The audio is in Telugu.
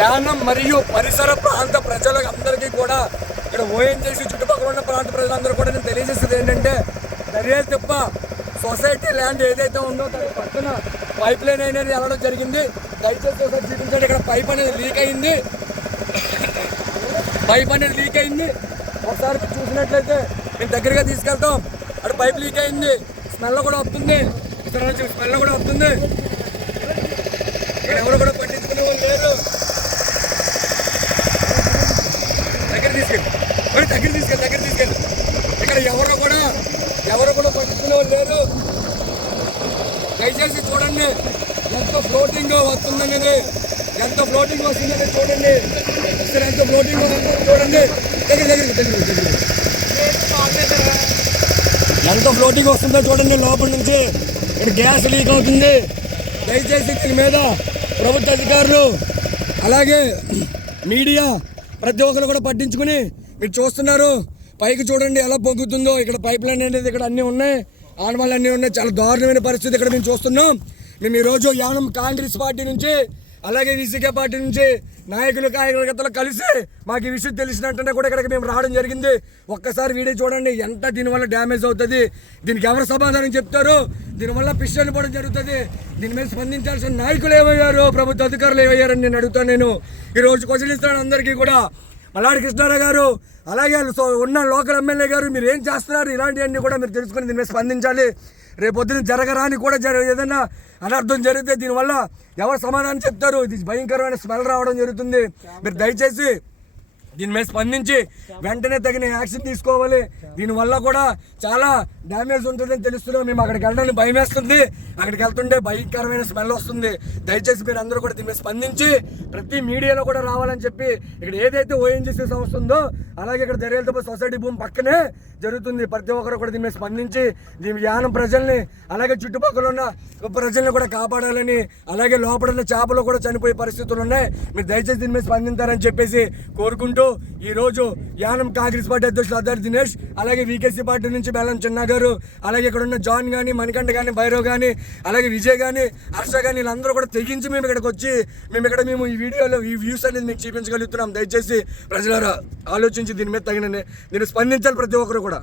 యానం మరియు పరిసర ప్రాంత ప్రజలకు అందరికీ కూడా ఇక్కడ ఓఎన్జేసి చుట్టుపక్కల ఉన్న ప్రాంత ప్రజలందరూ కూడా నేను తెలియజేసేది ఏంటంటే దర్యాలు తిప్ప సొసైటీ ల్యాండ్ ఏదైతే ఉందో దాని పక్కన పైప్ లైన్ అనేది వెళ్ళడం జరిగింది. దయచేసి ఒకసారి చూపించండి ఇక్కడ పైప్ అనేది లీక్ అయింది. పైప్ అనేది లీక్ అయింది. ఒకసారి చూసినట్లయితే మేము దగ్గరగా తీసుకెళ్తాం. అక్కడ పైప్ లీక్ అయింది. స్మెల్ కూడా వస్తుంది. ఇక్కడ నుంచి స్మెల్ కూడా వస్తుంది ఇక్కడ ఎవరు కూడా పట్టించుకునే వాళ్ళు లేరు దగ్గర తీసుకెళ్ళి మరి దగ్గర తీసుకెళ్ళి దగ్గర తీసుకెళ్ళి ఇక్కడ ఎవరు కూడా ఎవరు కూడా పట్టించుకునే వాళ్ళు లేరు. దయచేసి చూడండి ఎంత ఫ్లోటింగ్ వస్తుందనేది ఎంత ఫ్లోటింగ్ వస్తుందనేది చూడండి. ఇక్కడ ఎంత ఫ్లోటింగ్ వస్తుందో చూడండి. దగ్గర దగ్గర దగ్గర దగ్గర ఎంత ఫ్లోటింగ్ వస్తుందో చూడండి లోపల నుంచి. ఇక్కడ గ్యాస్ లీక్ అవుతుంది. దయచేసి దీని మీద ప్రభుత్వ అధికారులు అలాగే మీడియా ప్రతి ఒక్కరు కూడా పట్టించుకుని మీరు చూస్తున్నారు. పైకి చూడండి ఎలా పొంగుతుందో. ఇక్కడ పైప్ లైన్ అనేది ఇక్కడ అన్నీ ఉన్నాయి. ఆనవాళ్ళు అన్నీ ఉన్నాయి. చాలా దారుణమైన పరిస్థితి ఇక్కడ మేము చూస్తున్నాం. మేము ఈరోజు యానం కాంగ్రెస్ పార్టీ నుంచి అలాగే విసికే పార్టీ నుంచి నాయకులు కార్యకర్తలు కలిసి మాకు ఈ విషయం తెలిసినట్టునే కూడా ఇక్కడికి మేము రావడం జరిగింది. ఒక్కసారి వీడియో చూడండి. ఎంత దీనివల్ల డ్యామేజ్ అవుతుంది? దీనికి ఎవరు సమాధానం చెప్తారు? దీనివల్ల పిస్టల్ పోవడం జరుగుతుంది. దీని మీద స్పందించాల్సిన నాయకులు ఏమయ్యారు? ప్రభుత్వ అధికారులు ఏమయ్యారని నేను అడుగుతాను నేను. ఈరోజు క్వశ్చన్ ఇస్తాను అందరికీ కూడా. మల్లాడి కృష్ణారావు గారు అలాగే సో ఉన్న లోకల్ ఎమ్మెల్యే గారు మీరు ఏం చేస్తున్నారు? ఇలాంటివన్నీ కూడా మీరు తెలుసుకుని దీని మీద స్పందించాలి. రేపు పొద్దున జరగరాని కూడా జర ఏదైనా అనర్థం జరిగితే దీనివల్ల ఎవరు సమాధానం చెప్తారు? ఇది భయంకరమైన స్మెల్ రావడం జరుగుతుంది. మీరు దయచేసి దీని మీద స్పందించి వెంటనే తగిన యాక్షన్ తీసుకోవాలి. దీనివల్ల కూడా చాలా డ్యామేజ్ ఉంటుందని తెలుస్తున్నాం. మేము అక్కడికి వెళ్ళడానికి భయం వేస్తుంది. అక్కడికి వెళ్తుంటే భయంకరమైన స్మెల్ వస్తుంది. దయచేసి మీరు అందరూ కూడా దీని మీద స్పందించి ప్రతి మీడియాలో కూడా రావాలని చెప్పి ఇక్కడ ఏదైతే ఓఎన్జీసీ సంస్థ ఉందో అలాగే ఇక్కడ దర్యాలతో సొసైటీ భూమి పక్కనే జరుగుతుంది. ప్రతి ఒక్కరు కూడా దీని మీద స్పందించి దీని యానం ప్రజల్ని అలాగే చుట్టుపక్కల ఉన్న ప్రజల్ని కూడా కాపాడాలని అలాగే లోపల ఉన్న చేపలు కూడా చనిపోయే పరిస్థితులు ఉన్నాయి. మీరు దయచేసి దీని మీద స్పందించారని చెప్పేసి కోరుకుంటూ ఈ రోజు యానం కాంగ్రెస్ పార్టీ అధ్యక్షులు అద్దర్ దినేష్ అలాగే వికేసీ పార్టీ నుంచి బెల్లం చిన్న గారు అలాగే ఇక్కడ ఉన్న జాన్ కానీ మణికంఠ కానీ భైరవ్ కానీ అలాగే విజయ్ కానీ హర్ష కానీ వీళ్ళందరూ కూడా తెగించి మేము ఇక్కడికి వచ్చి మేము ఇక్కడ మేము ఈ వీడియోలో ఈ వ్యూస్ అనేది మీకు చూపించగలుగుతున్నాం. దయచేసి ప్రజలారా ఆలోచించి దీని మీద తగిన నేను స్పందించాలి ప్రతి ఒక్కరు కూడా.